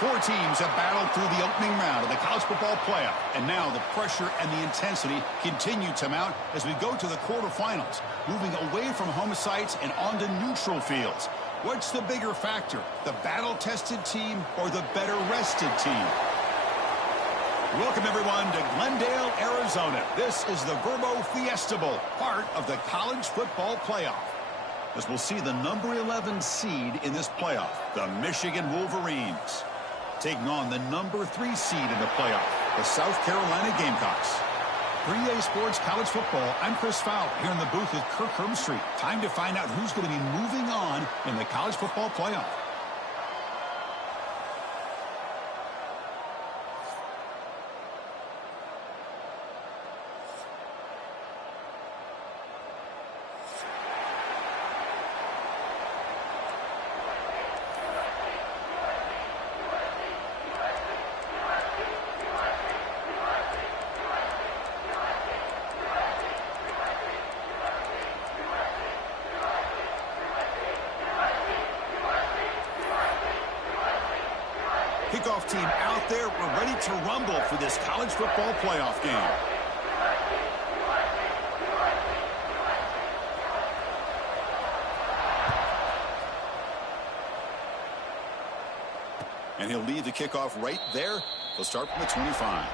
Four teams have battled through the opening round of the college football playoff. And now the pressure and the intensity continue to mount as we go to the quarterfinals, moving away from home sites and onto neutral fields. What's the bigger factor, the battle-tested team or the better-rested team? Welcome, everyone, to Glendale, Arizona. This is the Verbo Fiesta Bowl, part of the college football playoff. As we'll see the number 11 seed in this playoff, the Michigan Wolverines, taking on the number 3 seed in the playoff, the South Carolina Gamecocks. 3A Sports College Football, I'm Chris Fowler here in the booth with Kirk Herbstreit. Time to find out who's going to be moving on in the college football playoff. Kickoff team out there. We're ready to rumble for this college football playoff game. And he'll lead the kickoff right there. He'll start from the 25.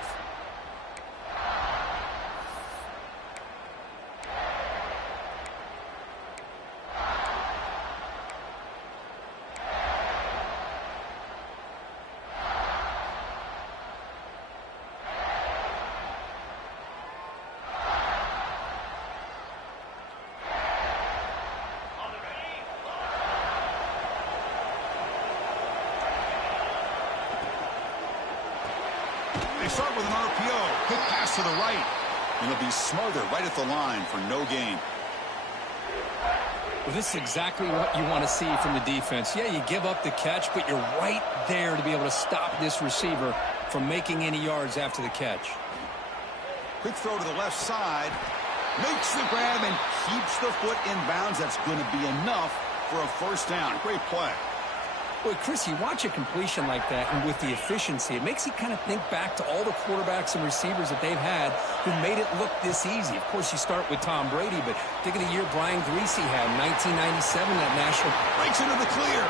Start with an RPO. Quick pass to the right. And it'll be smothered right at the line for no gain. Well, this is exactly what you want to see from the defense. Yeah, you give up the catch, but you're right there to be able to stop this receiver from making any yards after the catch. Quick throw to the left side. Makes the grab and keeps the foot in bounds. That's going to be enough for a first down. Great play. Boy, Chris, you watch a completion like that, and with the efficiency, it makes you kind of think back to all the quarterbacks and receivers that they've had who made it look this easy. Of course, you start with Tom Brady, but think of the year Brian Griese had in 1997, that national. Breaks into the clear.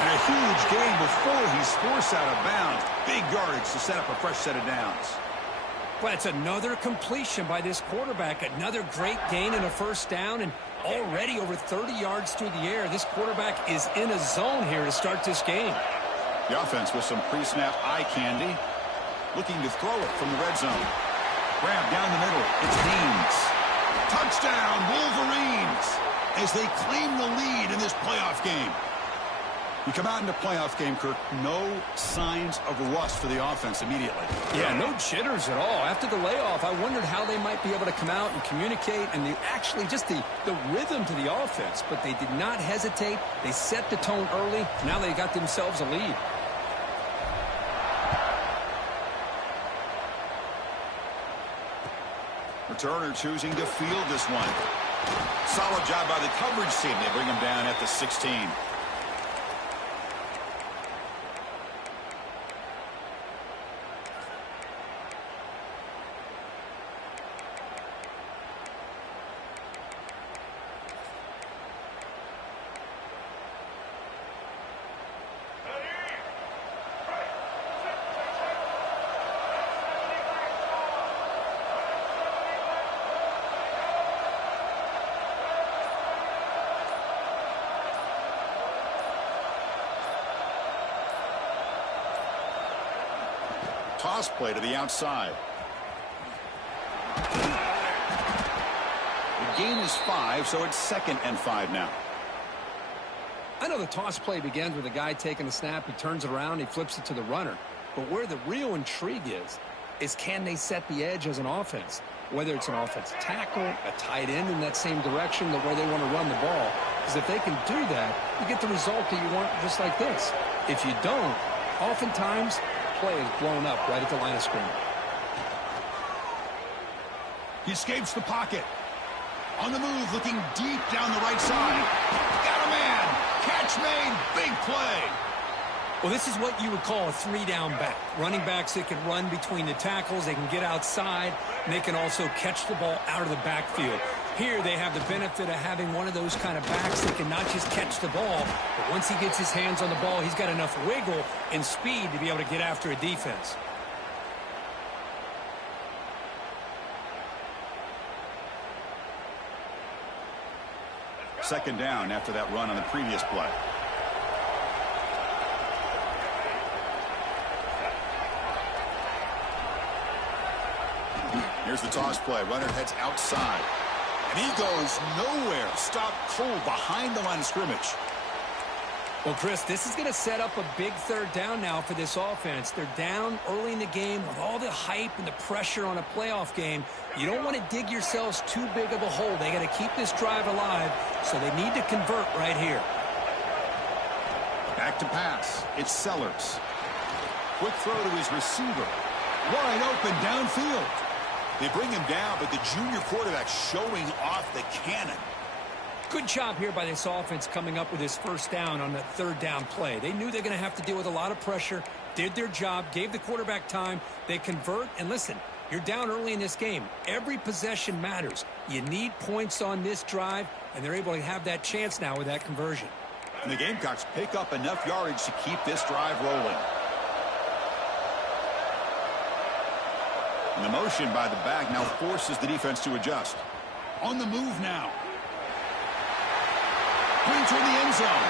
And a huge gain before he's forced out of bounds. Big yardage to set up a fresh set of downs. Well, it's another completion by this quarterback. Another great gain in a first down, and already over 30 yards through the air. This quarterback is in a zone here to start this game. The offense with some pre-snap eye candy. Looking to throw it from the red zone. Grab down the middle. It's Haynes. Touchdown, Wolverines, as they claim the lead in this playoff game. We come out into playoff game, Kirk, no signs of rust for the offense immediately. Yeah, no jitters at all. After the layoff, I wondered how they might be able to come out and communicate and actually just the rhythm to the offense. But they did not hesitate. They set the tone early. Now they got themselves a lead. Returner choosing to field this one. Solid job by the coverage team. They bring him down at the 16. Toss play to the outside. The gain is 5, so it's 2nd and 5 now. I know the toss play begins with a guy taking the snap. He turns it around. He flips it to the runner. But where the real intrigue is can they set the edge as an offense? Whether it's an offensive tackle, a tight end in that same direction, where they want to run the ball. Because if they can do that, you get the result that you want just like this. If you don't, oftentimes play is blown up right at the line of scrimmage. He escapes the pocket. On the move, looking deep down the right side. Got a man. Catch made. Big play. Well, this is what you would call a three-down back. Running backs that can run between the tackles, they can get outside, and they can also catch the ball out of the backfield. Here they have the benefit of having one of those kind of backs that can not just catch the ball, but once he gets his hands on the ball, he's got enough wiggle and speed to be able to get after a defense. Second down after that run on the previous play. Here's the toss play. Runner heads outside. And he goes nowhere. Stopped cold behind the line of scrimmage. Well, Chris, this is going to set up a big third down now for this offense. They're down early in the game with all the hype and the pressure on a playoff game. You don't want to dig yourselves too big of a hole. They got to keep this drive alive, so they need to convert right here. Back to pass. It's Sellers. Quick throw to his receiver. Wide open downfield. They bring him down, but the junior quarterback showing off the cannon. Good job here by this offense coming up with his first down on that third down play. They knew they're going to have to deal with a lot of pressure, did their job, gave the quarterback time. They convert, and listen, you're down early in this game. Every possession matters. You need points on this drive, and they're able to have that chance now with that conversion. And the Gamecocks pick up enough yardage to keep this drive rolling. And the motion by the back now forces the defense to adjust. On the move now. Into the end zone.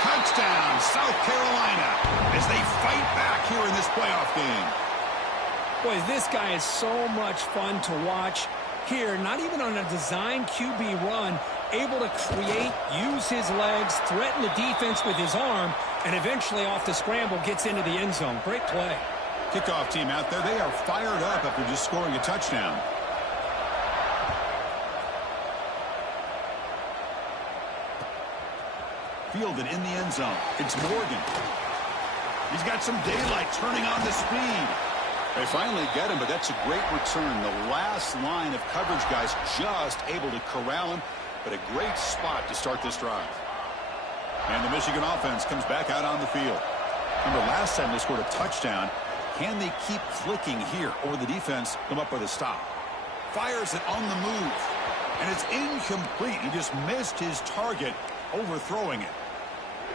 Touchdown, South Carolina, as they fight back here in this playoff game. Boy, this guy is so much fun to watch here. Not even on a design QB run, able to create, use his legs, threaten the defense with his arm, and eventually off the scramble gets into the end zone. Great play. Kickoff team out there, they are fired up after just scoring a touchdown. Fielded in the end zone. It's Morgan. He's got some daylight, turning on the speed. They finally get him, but that's a great return. The last line of coverage guys just able to corral him, but a great spot to start this drive. And the Michigan offense comes back out on the field. Remember, last time they scored a touchdown. Can they keep clicking here, or the defense come up with a stop? Fires it on the move, and it's incomplete. He just missed his target, overthrowing it.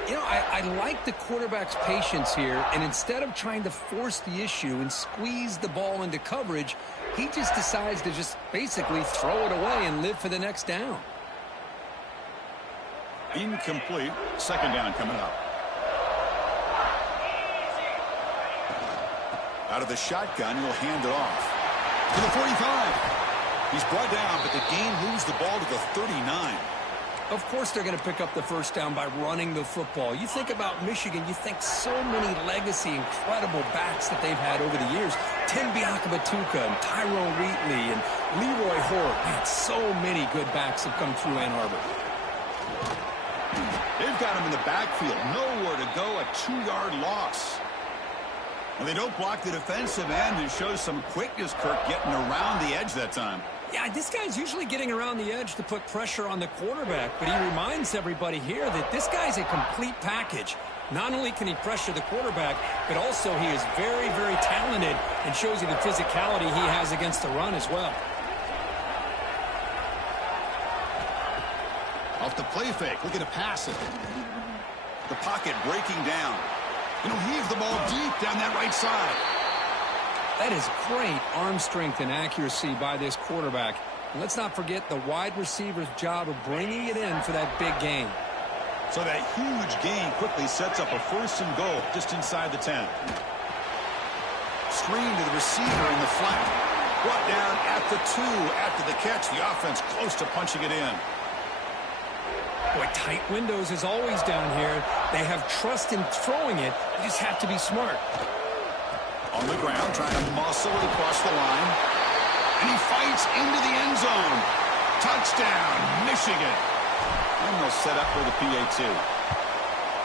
You know, I like the quarterback's patience here, and instead of trying to force the issue and squeeze the ball into coverage, he just decides to just basically throw it away and live for the next down. Incomplete. Second down coming up. Out of the shotgun, he'll hand it off to the 45. He's brought down, but the game moves the ball to the 39. Of course they're going to pick up the first down by running the football. You think about Michigan, you think so many legacy, incredible backs that they've had over the years. Tim Biakabatuka and Tyrone Wheatley and Leroy Hort. Man, so many good backs have come through Ann Arbor. They've got him in the backfield. Nowhere to go, a 2-yard loss. Well, they don't block the defensive end and show some quickness, Kirk, getting around the edge that time. Yeah, this guy's usually getting around the edge to put pressure on the quarterback, but he reminds everybody here that this guy's a complete package. Not only can he pressure the quarterback, but also he is very, very talented and shows you the physicality he has against the run as well. Off the play fake, looking to pass it. The pocket breaking down. He'll heave the ball deep down that right side. That is great arm strength and accuracy by this quarterback. And let's not forget the wide receiver's job of bringing it in for that big gain. So that huge gain quickly sets up a 1st and goal just inside the 10. Screen to the receiver in the flat. Brought down at the 2 after the catch. The offense close to punching it in. Boy, tight windows is always down here. They have trust in throwing it. They just have to be smart. On the ground, trying to muscle it across the line. And he fights into the end zone. Touchdown, Michigan. And they'll set up for the PAT.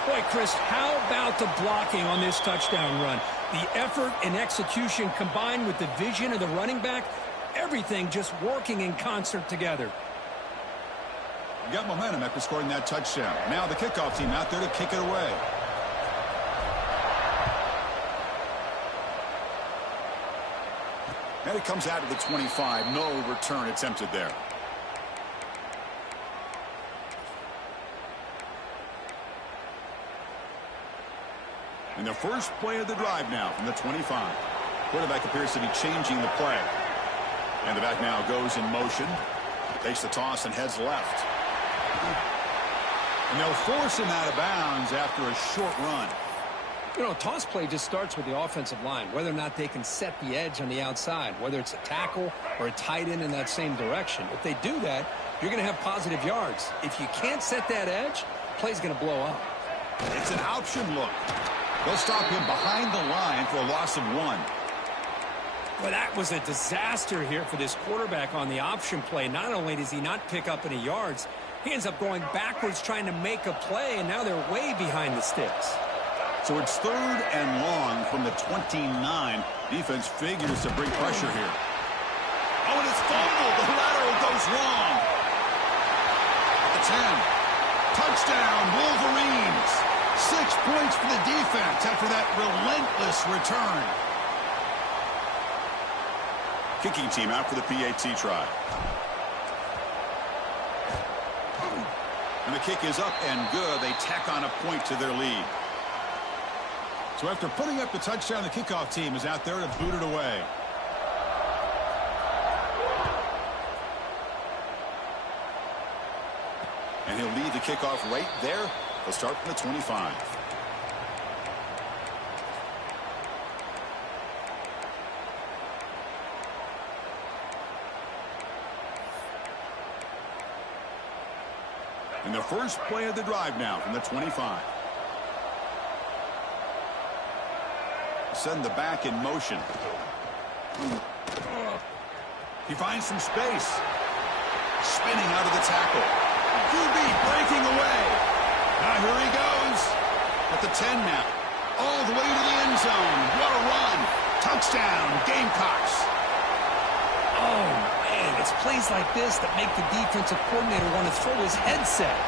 Boy, Chris, how about the blocking on this touchdown run? The effort and execution combined with the vision of the running back, everything just working in concert together. Got momentum after scoring that touchdown. Now the kickoff team out there to kick it away. And it comes out of the 25. No return attempted there. And the first play of the drive now from the 25. Quarterback appears to be changing the play. And the back now goes in motion. Takes the toss and heads left. And they'll force him out of bounds after a short run. You know, toss play just starts with the offensive line, whether or not they can set the edge on the outside, whether it's a tackle or a tight end in that same direction. If they do that, you're going to have positive yards. If you can't set that edge, play's going to blow up. It's an option look. They'll stop him behind the line for a loss of 1. Well, that was a disaster here for this quarterback on the option play. Not only does he not pick up any yards, he ends up going backwards trying to make a play, and now they're way behind the sticks. So it's 3rd and long from the 29. Defense figures to bring pressure here. Oh, and it's fumbled. The lateral goes long. At the 10. Touchdown, Wolverines. 6 points for the defense after that relentless return. Kicking team out for the PAT try. And the kick is up and good. They tack on a point to their lead. So after putting up the touchdown, the kickoff team is out there to boot it away. And he'll lead the kickoff right there. He'll start from the 25. And the first play of the drive now from the 25. Send the back in motion. He finds some space. Spinning out of the tackle. QB breaking away. Now here he goes. At the 10 now. All the way to the end zone. What a run. Touchdown, Gamecocks. Oh, man, it's plays like this that make the defensive coordinator want to throw his headset.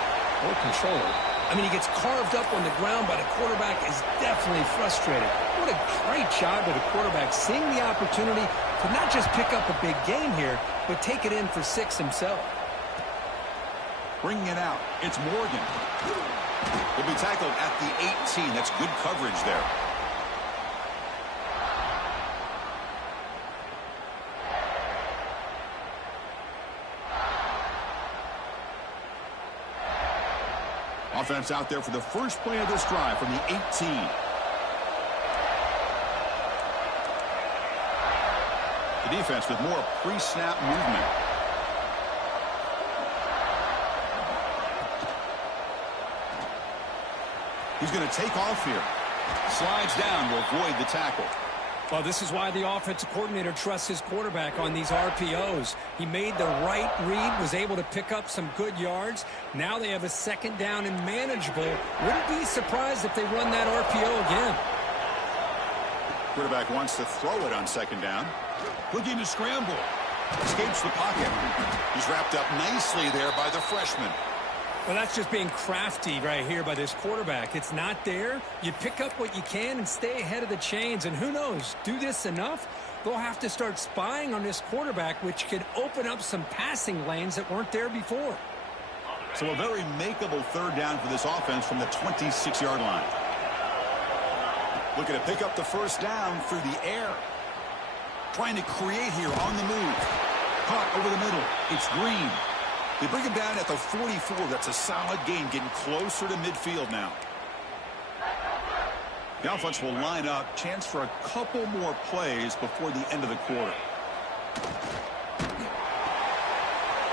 Or controller. I mean, he gets carved up on the ground, but the quarterback is definitely frustrated. What a great job by the quarterback, seeing the opportunity to not just pick up a big game here, but take it in for 6 himself. Bringing it out. It's Morgan. Will be tackled at the 18. That's good coverage there. Offense out there for the first play of this drive from the 18. The defense with more pre-snap movement. He's going to take off here. Slides down to avoid the tackle. Well, this is why the offensive coordinator trusts his quarterback on these RPOs. He made the right read, was able to pick up some good yards. Now they have a 2nd down and manageable. Wouldn't be surprised if they run that RPO again. Quarterback wants to throw it on 2nd down. Looking to scramble. Escapes the pocket. He's wrapped up nicely there by the freshman. Well, that's just being crafty right here by this quarterback. It's not there. You pick up what you can and stay ahead of the chains. And who knows, do this enough, they'll have to start spying on this quarterback, which could open up some passing lanes that weren't there before. So a very makeable 3rd down for this offense from the 26-yard line. Looking to pick up the 1st down through the air. Trying to create here on the move. Caught over the middle. It's Green. They bring him down at the 44. That's a solid gain, getting closer to midfield now. The offense will line up. Chance for a couple more plays before the end of the quarter.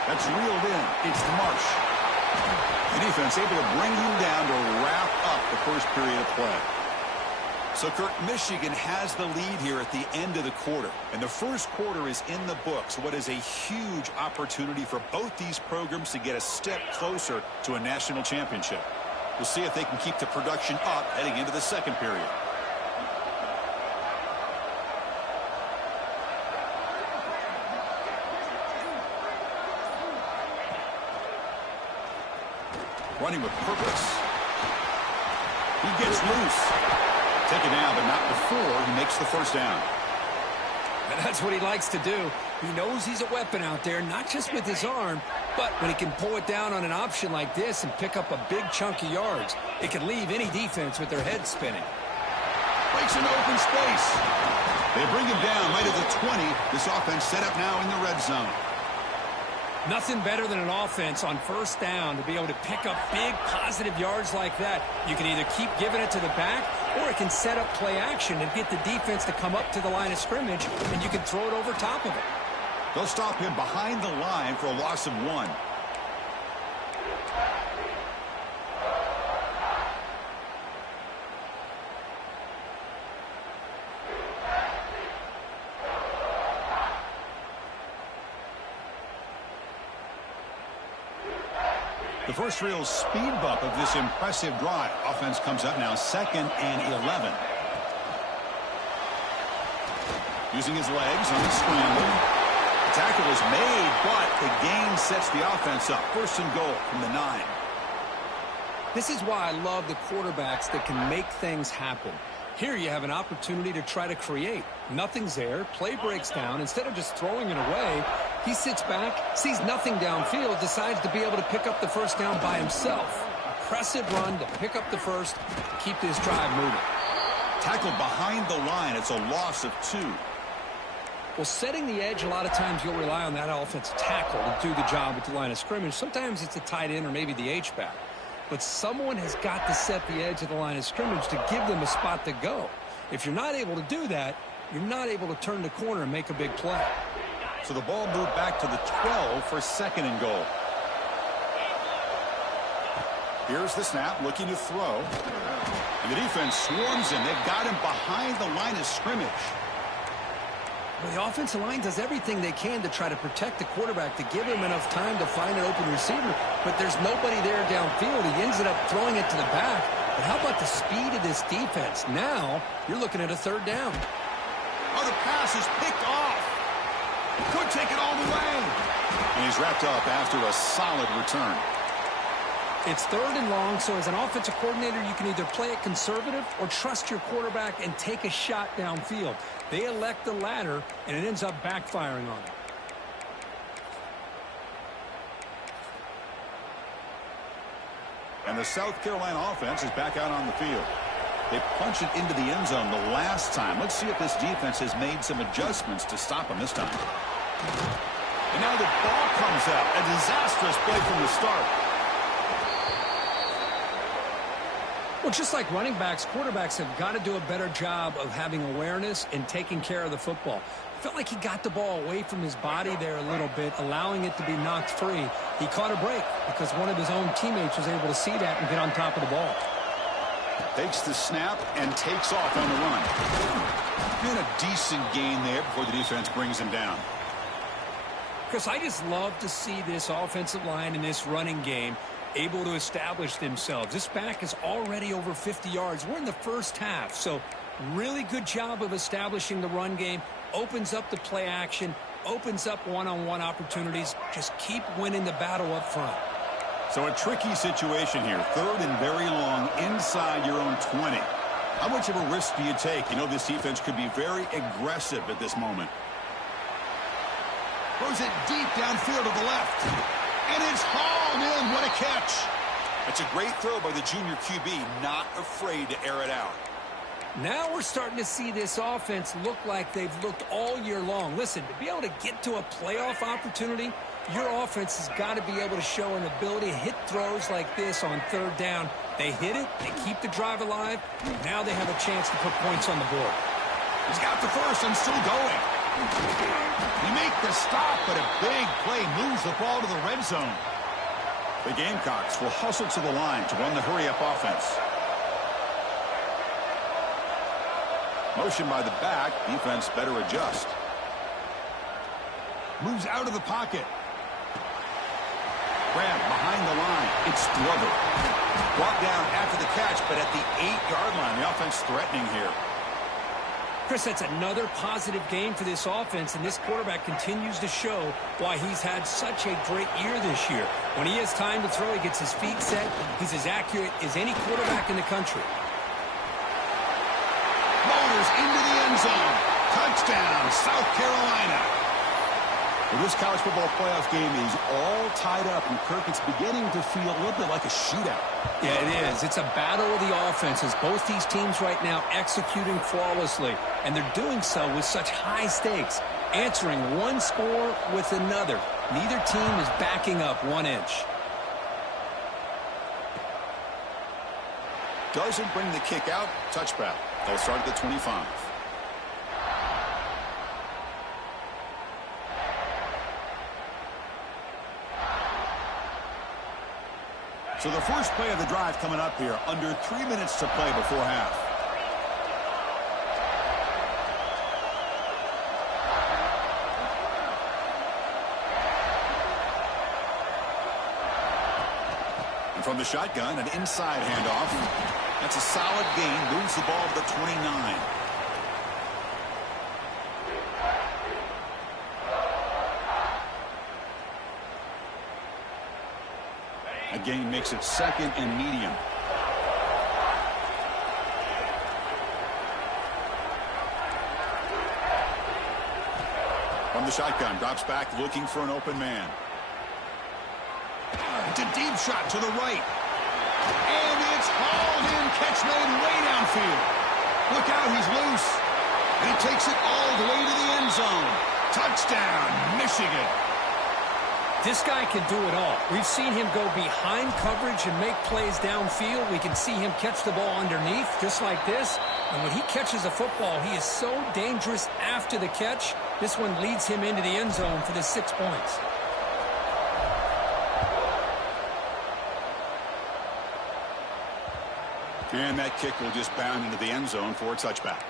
That's reeled in. It's Marsh. The defense able to bring him down to wrap up the first period of play. So, Kirk, Michigan has the lead here at the end of the quarter. And the first quarter is in the books. What is a huge opportunity for both these programs to get a step closer to a national championship. We'll see if they can keep the production up heading into the second period. Running with purpose. He gets loose. Taken down, but not before he makes the 1st down. And that's what he likes to do. He knows he's a weapon out there, not just with his arm, but when he can pull it down on an option like this and pick up a big chunk of yards, it can leave any defense with their head spinning. Breaks into open space. They bring him down right at the 20. This offense set up now in the red zone. Nothing better than an offense on first down to be able to pick up big positive yards like that. You can either keep giving it to the back, or it can set up play action and get the defense to come up to the line of scrimmage, and you can throw it over top of it. They'll stop him behind the line for a loss of 1. The first real speed bump of this impressive drive. Offense comes up now 2nd and 11. Using his legs on the scramble. The tackle is made, but the gain sets the offense up. 1st and goal from the 9. This is why I love the quarterbacks that can make things happen. Here you have an opportunity to try to create. Nothing's there. Play breaks down. Instead of just throwing it away, he sits back, sees nothing downfield, decides to be able to pick up the first down by himself. Impressive run to pick up the first, keep this drive moving. Tackled behind the line. It's a loss of 2. Well, setting the edge, a lot of times you'll rely on that offensive tackle to do the job at the line of scrimmage. Sometimes it's a tight end or maybe the H-back. But someone has got to set the edge of the line of scrimmage to give them a spot to go. If you're not able to do that, you're not able to turn the corner and make a big play. So the ball moved back to the 12 for 2nd and goal. Here's the snap, looking to throw. And the defense swarms him. They've got him behind the line of scrimmage. Well, the offensive line does everything they can to try to protect the quarterback, to give him enough time to find an open receiver, but there's nobody there downfield. He ends up throwing it to the back. But how about the speed of this defense? Now you're looking at a 3rd down. Oh, the pass is picked off. Could take it all the way. And he's wrapped up after a solid return. It's 3rd and long, so as an offensive coordinator, you can either play it conservative or trust your quarterback and take a shot downfield. They elect the latter, and it ends up backfiring on them. And the South Carolina offense is back out on the field. They punched it into the end zone the last time. Let's see if this defense has made some adjustments to stop them this time. And now the ball comes out. A disastrous play from the start. Well, just like running backs, quarterbacks have got to do a better job of having awareness and taking care of the football. Felt like he got the ball away from his body there a little bit, allowing it to be knocked free. He caught a break because one of his own teammates was able to see that and get on top of the ball. Takes the snap and takes off on the run. And a decent gain there before the defense brings him down. Chris, I just love to see this offensive line in this running game able to establish themselves. This back is already over 50 yards. We're in the first half, so really good job of establishing the run game. Opens up the play action, opens up one-on-one opportunities. Just keep winning the battle up front. So a tricky situation here. 3rd and very long inside your own 20. How much of a risk do you take? You know this defense could be very aggressive at this moment. Throws it deep downfield to the left. And it's hauled in. What a catch. It's a great throw by the junior QB. Not afraid to air it out. Now we're starting to see this offense look like they've looked all year long. Listen, to be able to get to a playoff opportunity, your offense has got to be able to show an ability to hit throws like this on 3rd down. They hit it. They keep the drive alive. Now they have a chance to put points on the board. He's got the first and still going. They make the stop, but a big play moves the ball to the red zone. The Gamecocks will hustle to the line to run the hurry-up offense. Motion by the back. Defense better adjust. Moves out of the pocket. Grab behind the line. It's Glover. Brought down after the catch, but at the 8-yard line. The offense threatening here. Chris, that's another positive game for this offense, and this quarterback continues to show why he's had such a great year this year. When he has time to throw, he gets his feet set. He's as accurate as any quarterback in the country. Motors into the end zone. Touchdown, South Carolina. Well, this college football playoff game is all tied up, and Kirk, it's beginning to feel a little bit like a shootout. Yeah, it is. It's a battle of the offenses. Both these teams right now executing flawlessly, and they're doing so with such high stakes, answering one score with another. Neither team is backing up 1 inch. Doesn't bring the kick out. Touchback. They'll start at the 25. So the first play of the drive coming up here. Under 3 minutes to play before half. And from the shotgun, an inside handoff. That's a solid gain. Moves the ball to the 29. A gain makes it 2nd and medium. From the shotgun, drops back looking for an open man. It's a deep shot to the right. And it's hauled in. Catch made way downfield. Look out, he's loose. And he takes it all the way to the end zone. Touchdown, Michigan. This guy can do it all. We've seen him go behind coverage and make plays downfield. We can see him catch the ball underneath, just like this. And when he catches a football, he is so dangerous after the catch. This one leads him into the end zone for the 6 points. And that kick will just bound into the end zone for a touchback.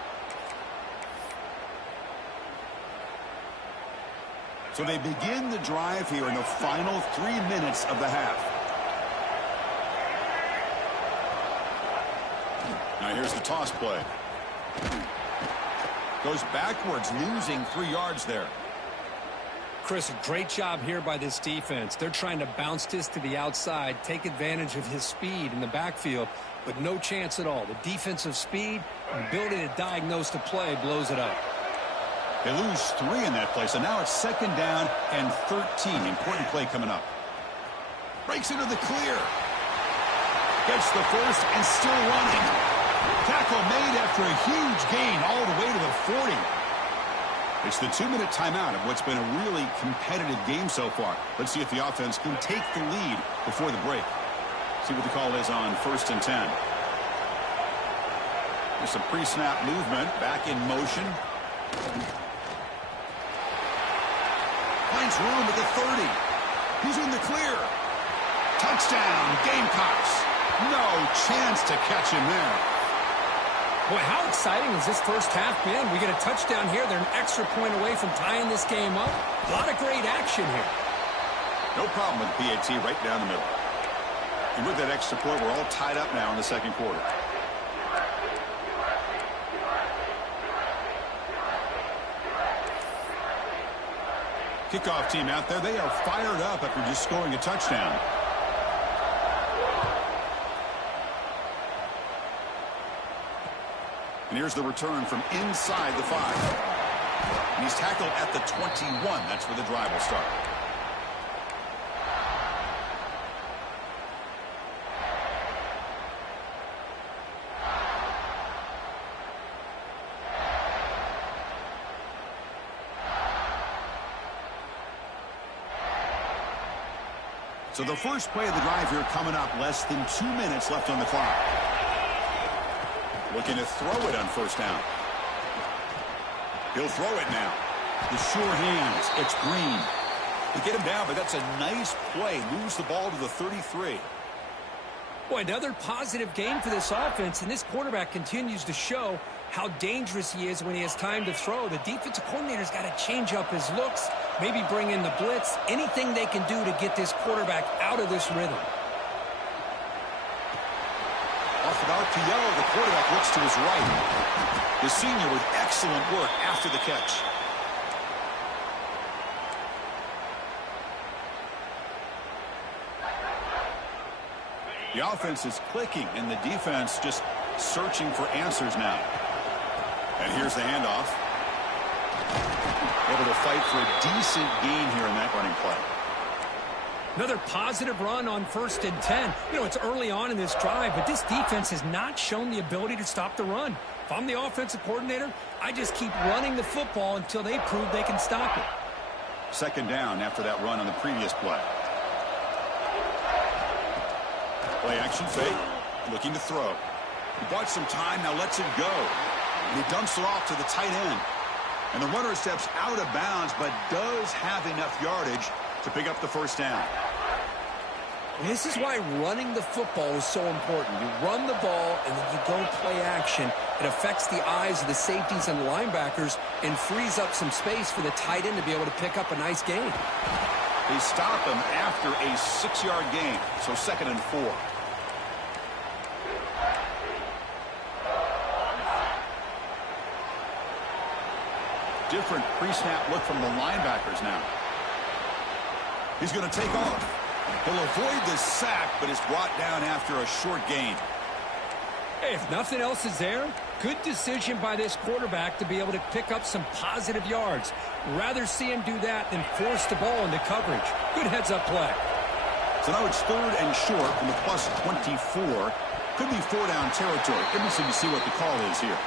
So they begin the drive here in the final 3 minutes of the half. Now here's the toss play. Goes backwards, losing 3 yards there. Chris, a great job here by this defense. They're trying to bounce this to the outside, take advantage of his speed in the backfield, but no chance at all. The defensive speed and ability to diagnose the play blows it up. They lose 3 in that play, so now it's 2nd down and 13. Important play coming up. Breaks into the clear. Gets the first and still running. Tackle made after a huge gain all the way to the 40. It's the 2-minute timeout of what's been a really competitive game so far. Let's see if the offense can take the lead before the break. See what the call is on 1st and 10. There's some pre-snap movement. Back in motion. Finds room at the 30. He's in the clear. Touchdown, Gamecocks. No chance to catch him there. Boy, how exciting has this first half been? We get a touchdown here. They're an extra point away from tying this game up. A lot of great action here. No problem with the PAT right down the middle. And with that extra point, we're all tied up now in the 2nd quarter. Kickoff team out there. They are fired up after just scoring a touchdown. And here's the return from inside the 5. And he's tackled at the 21. That's where the drive will start. So the first play of the drive here coming up. Less than 2 minutes left on the clock. Looking to throw it on 1st down. He'll throw it now. The sure hands. It's Green. They get him down, but that's a nice play. Moves the ball to the 33. Boy, another positive game for this offense, and this quarterback continues to show how dangerous he is when he has time to throw. The defensive coordinator's got to change up his looks, maybe bring in the blitz, anything they can do to get this quarterback out of this rhythm. Off an RPO, the quarterback looks to his right. The senior with excellent work after the catch. The offense is clicking, and the defense just searching for answers now. And here's the handoff. able to fight for a decent gain here in that running play. Another positive run on 1st and 10. You know, it's early on in this drive, but this defense has not shown the ability to stop the run. If I'm the offensive coordinator, I just keep running the football until they prove they can stop it. 2nd down after that run on the previous play. Play action fake. Looking to throw. He bought some time, now lets it go. And he dumps it off to the tight end. And the runner steps out of bounds, but does have enough yardage to pick up the 1st down. This is why running the football is so important. You run the ball, and then you go play action. It affects the eyes of the safeties and linebackers and frees up some space for the tight end to be able to pick up a nice gain. They stop him after a 6-yard gain, so 2nd and 4. Different pre-snap look from the linebackers now. He's going to take off. He'll avoid the sack, but is brought down after a short gain. Hey, if nothing else is there, good decision by this quarterback to be able to pick up some positive yards. Rather see him do that than force the ball into coverage. Good heads-up play. So now it's 3rd and short from the plus 24. Could be 4-down territory. Interesting to see what the call is here.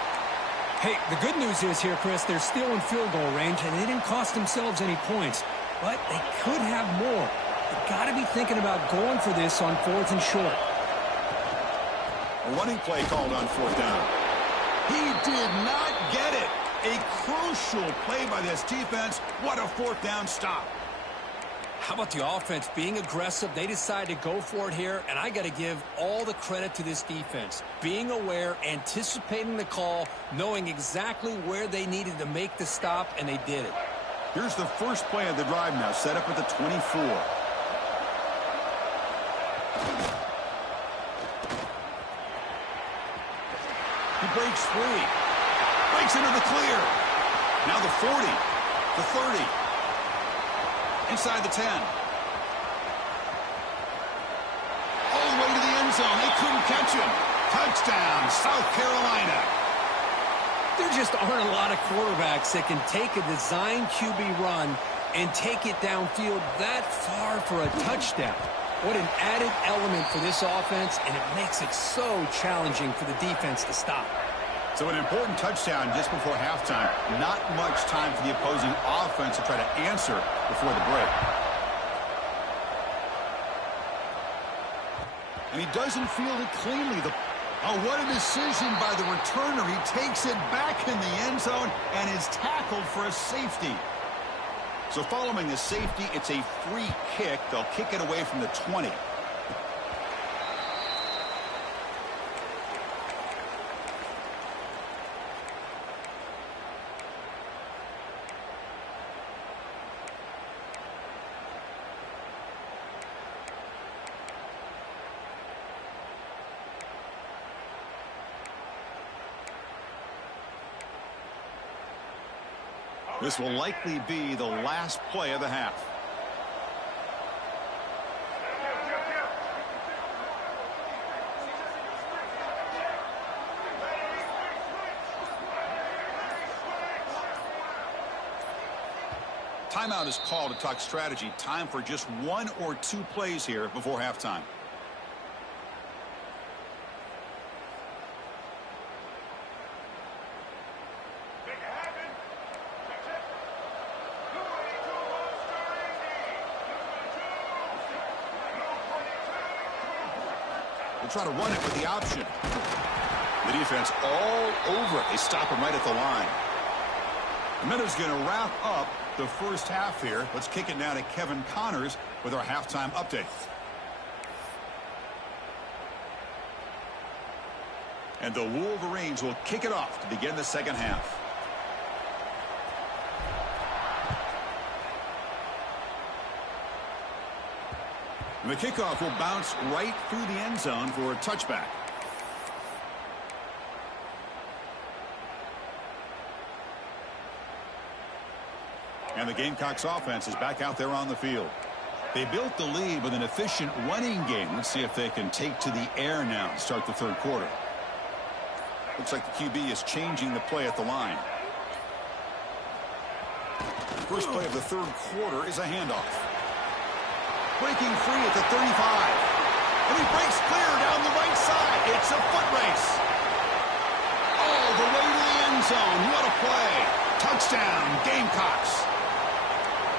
Hey, the good news is here, Chris, they're still in field goal range, and they didn't cost themselves any points. But they could have more. They've got to be thinking about going for this on 4th and short. A running play called on 4th down. He did not get it. A crucial play by this defense. What a 4th down stop. How about the offense being aggressive? They decide to go for it here, and I got to give all the credit to this defense. Being aware, anticipating the call, knowing exactly where they needed to make the stop, and they did it. Here's the first play of the drive now, set up at the 24. He breaks free. Breaks into the clear. Now the 40, the 30. Inside the 10. All the way to the end zone. They couldn't catch him. Touchdown, South Carolina. There just aren't a lot of quarterbacks that can take a design QB run and take it downfield that far for a touchdown. What an added element for this offense, and it makes it so challenging for the defense to stop. So an important touchdown just before halftime. Not much time for the opposing offense to try to answer before the break. And he doesn't field it cleanly. Oh, what a decision by the returner. He takes it back in the end zone and is tackled for a safety. So following the safety, it's a free kick. They'll kick it away from the 20. This will likely be the last play of the half. Timeout is called to talk strategy. Time for just 1 or 2 plays here before halftime. They'll try to run it with the option. The defense all over it. They stop him right at the line. The Minnows going to wrap up the first half here. Let's kick it now to Kevin Connors with our halftime update. And the Wolverines will kick it off to begin the second half. And the kickoff will bounce right through the end zone for a touchback. And the Gamecocks offense is back out there on the field. They built the lead with an efficient running game. Let's see if they can take to the air now to start the third quarter. Looks like the QB is changing the play at the line. First play of the third quarter is a handoff. Breaking free at the 35. And he breaks clear down the right side. It's a foot race. All the way to the end zone. What a play. Touchdown, Gamecocks.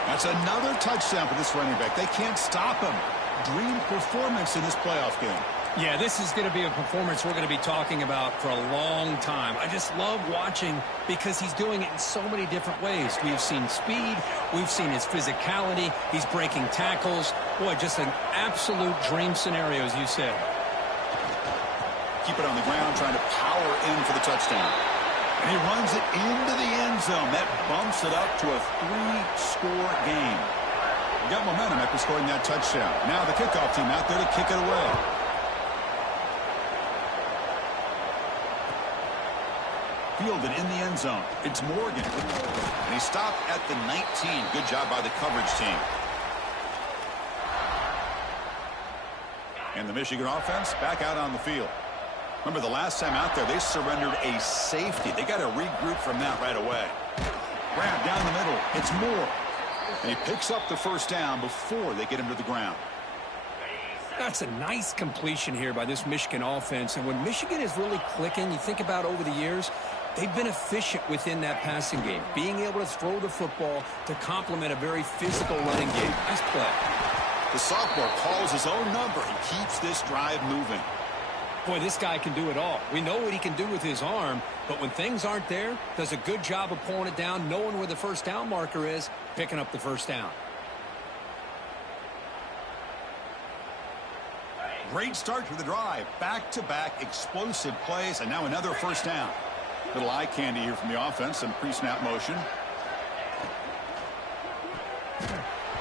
That's another touchdown for this running back. They can't stop him. Dream performance in this playoff game. Yeah, this is going to be a performance we're going to be talking about for a long time. I just love watching because he's doing it in so many different ways. We've seen speed. We've seen his physicality. He's breaking tackles. Boy, just an absolute dream scenario, as you said. Keep it on the ground, trying to power in for the touchdown. And he runs it into the end zone. That bumps it up to a 3-score game. We got momentum after scoring that touchdown. Now the kickoff team out there to kick it away. Fielded in the end zone. It's Morgan. And he stopped at the 19. Good job by the coverage team. And the Michigan offense back out on the field. Remember, the last time out there, they surrendered a safety. They got to regroup from that right away. Grab down the middle. It's Moore. And he picks up the first down before they get him to the ground. That's a nice completion here by this Michigan offense. And when Michigan is really clicking, you think about over the years, they've been efficient within that passing game, being able to throw the football to complement a very physical running game. Nice play. The sophomore calls his own number and keeps this drive moving. Boy, this guy can do it all. We know what he can do with his arm, but when things aren't there, does a good job of pulling it down, knowing where the first down marker is, picking up the first down. Great start to the drive. Back-to-back explosive plays, and now another first down. Little eye candy here from the offense, some pre-snap motion.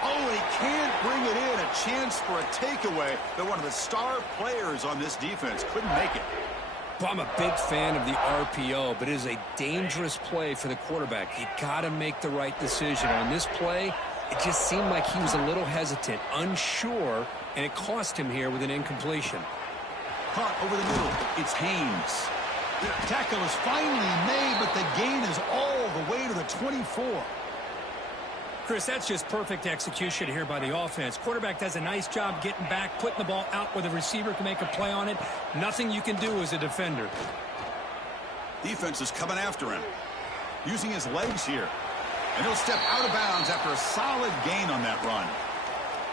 Oh, he can't bring it in. A chance for a takeaway. They're one of the star players on this defense. Couldn't make it. Well, I'm a big fan of the RPO, but it is a dangerous play for the quarterback. You got to make the right decision. On this play, it just seemed like he was a little hesitant, unsure, and it cost him here with an incompletion. Caught over the middle. It's Haynes. The tackle is finally made, but the gain is all the way to the 24. Chris, that's just perfect execution here by the offense. Quarterback does a nice job getting back, putting the ball out where the receiver can make a play on it. Nothing you can do as a defender. Defense is coming after him, using his legs here. And he'll step out of bounds after a solid gain on that run.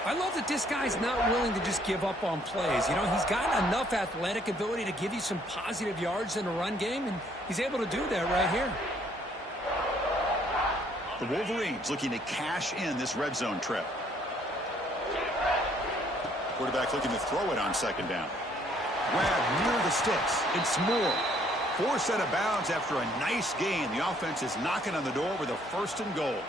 I love that this guy's not willing to just give up on plays. You know, he's got enough athletic ability to give you some positive yards in a run game, and he's able to do that right here. The Wolverines looking to cash in this red zone trip. Quarterback looking to throw it on second down. Grab near the sticks. It's Moore. Forced out of bounds after a nice gain. The offense is knocking on the door with a 1st and goal.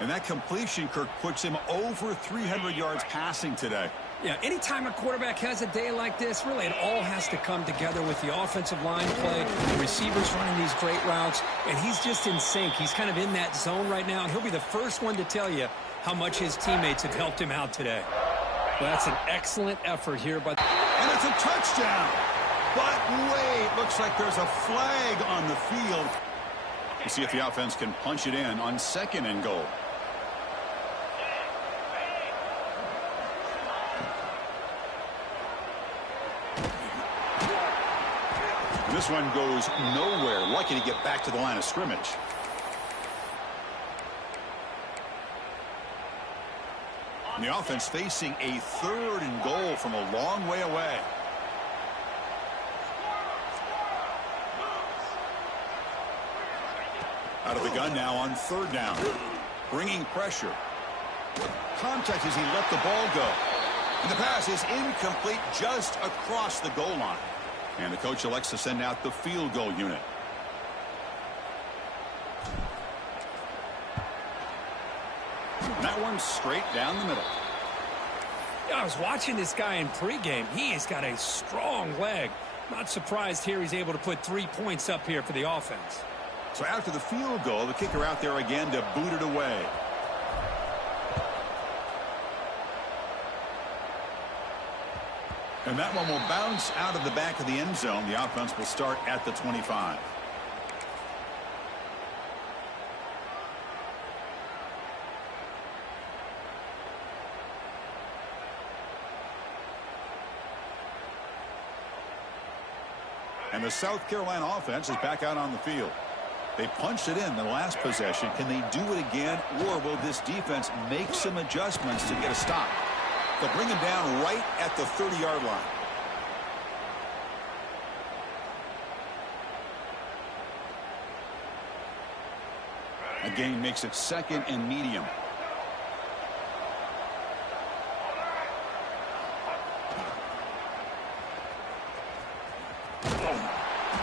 And that completion, Kirk, puts him over 300 yards passing today. Yeah, anytime a quarterback has a day like this, really it all has to come together with the offensive line play, the receivers running these great routes, and he's just in sync. He's kind of in that zone right now, and he'll be the first one to tell you how much his teammates have helped him out today. Well, that's an excellent effort here. And it's a touchdown. But wait, looks like there's a flag on the field. We'll see if the offense can punch it in on 2nd and goal. And this one goes nowhere. Lucky to get back to the line of scrimmage. And the offense facing a 3rd and goal from a long way away. Out of the gun now on 3rd down. Bringing pressure. Contact as he let the ball go. And the pass is incomplete just across the goal line. And the coach elects to send out the field goal unit. And that one straight down the middle. Yeah, I was watching this guy in pregame. He has got a strong leg. Not surprised here he's able to put 3 points up here for the offense. So after the field goal, the kicker out there again to boot it away. And that one will bounce out of the back of the end zone. The offense will start at the 25. And the South Carolina offense is back out on the field. They punched it in the last possession. Can they do it again, or will this defense make some adjustments to get a stop? They'll bring him down right at the 30-yard line. A gain makes it 2nd and medium.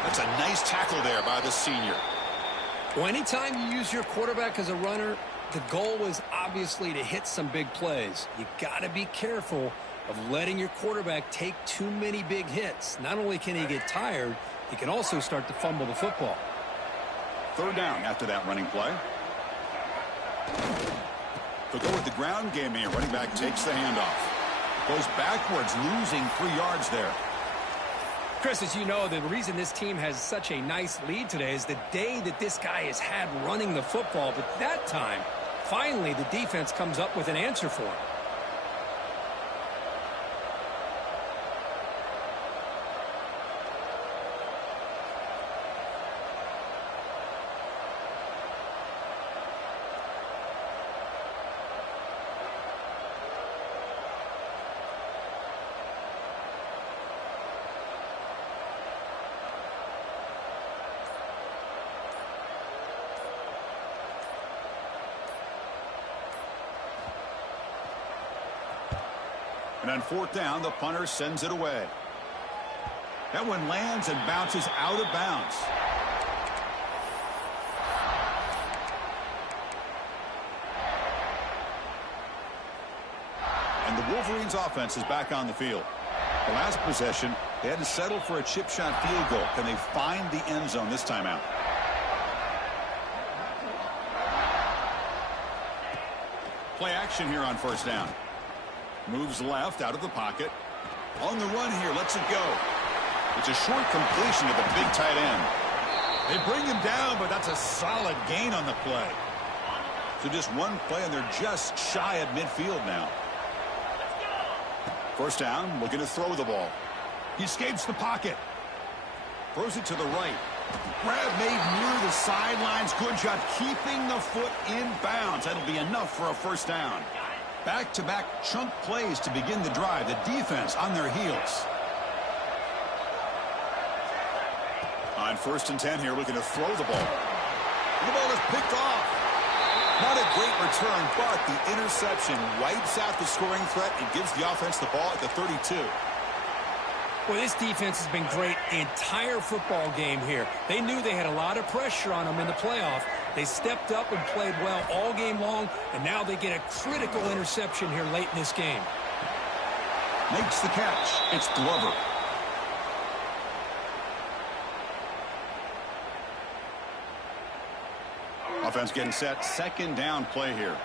That's a nice tackle there by the senior. Well, anytime you use your quarterback as a runner, the goal is obviously to hit some big plays. You got to be careful of letting your quarterback take too many big hits. Not only can he get tired, he can also start to fumble the football. 3rd down after that running play. They'll go with the ground game here. Running back takes the handoff. Goes backwards, losing 3 yards there. Chris, as you know, the reason this team has such a nice lead today is the day that this guy has had running the football. But that time, finally, the defense comes up with an answer for him. And on 4th down, the punter sends it away. That one lands and bounces out of bounds. And the Wolverines offense is back on the field. The last possession, they had to settle for a chip shot field goal. Can they find the end zone this time out? Play action here on 1st down. Moves left out of the pocket. On the run here, lets it go. It's a short completion to the big tight end. They bring him down, but that's a solid gain on the play. So just one play, and they're just shy of midfield now. 1st down, looking to throw the ball. He escapes the pocket. Throws it to the right. Grab made near the sidelines. Good job keeping the foot in bounds. That'll be enough for a 1st down. Back-to-back chunk plays to begin the drive. The defense on their heels. On 1st and 10 here, looking to throw the ball. The ball is picked off. Not a great return, but the interception wipes out the scoring threat and gives the offense the ball at the 32. Well, this defense has been great the entire football game here. They knew they had a lot of pressure on them in the playoff. They stepped up and played well all game long, and now they get a critical interception here late in this game. Makes the catch. It's Glover. Offense getting set. 2nd down play here.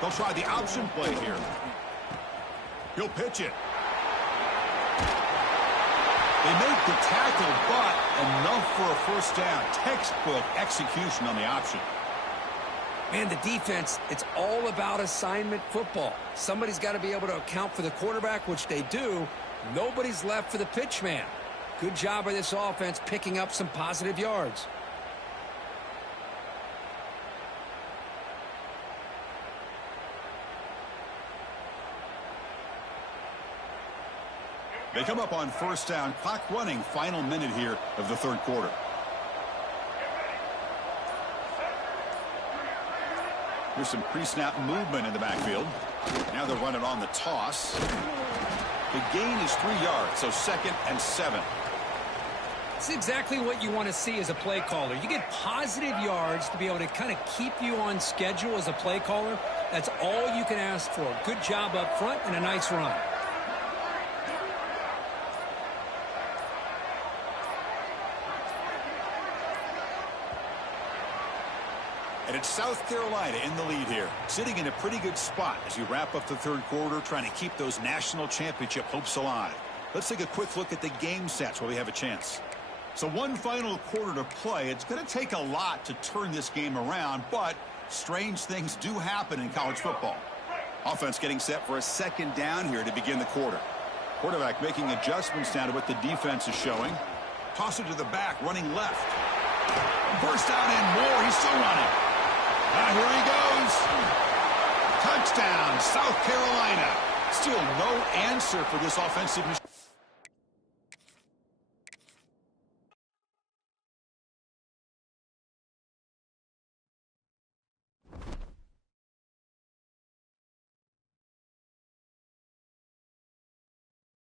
They'll try the option play here. He'll pitch it. They make the tackle, but enough for a 1st down. Textbook execution on the option. Man, the defense, it's all about assignment football. Somebody's got to be able to account for the quarterback, which they do. Nobody's left for the pitch man. Good job by this offense picking up some positive yards. They come up on 1st down. Clock running. Final minute here of the 3rd quarter. There's some pre-snap movement in the backfield. Now they're running on the toss. The gain is 3 yards, so 2nd and 7. It's exactly what you want to see as a play caller. You get positive yards to be able to kind of keep you on schedule as a play caller. That's all you can ask for. Good job up front and a nice run. And it's South Carolina in the lead here, sitting in a pretty good spot as you wrap up the 3rd quarter, trying to keep those national championship hopes alive. Let's take a quick look at the game sets while we have a chance. So one final quarter to play. It's going to take a lot to turn this game around, but strange things do happen in college football. Offense getting set for a 2nd down here to begin the quarter. Quarterback making adjustments now to what the defense is showing. Toss it to the back, running left. Burst out and more. He's still running. Here he goes. Touchdown, South Carolina. Still no answer for this offensive machine.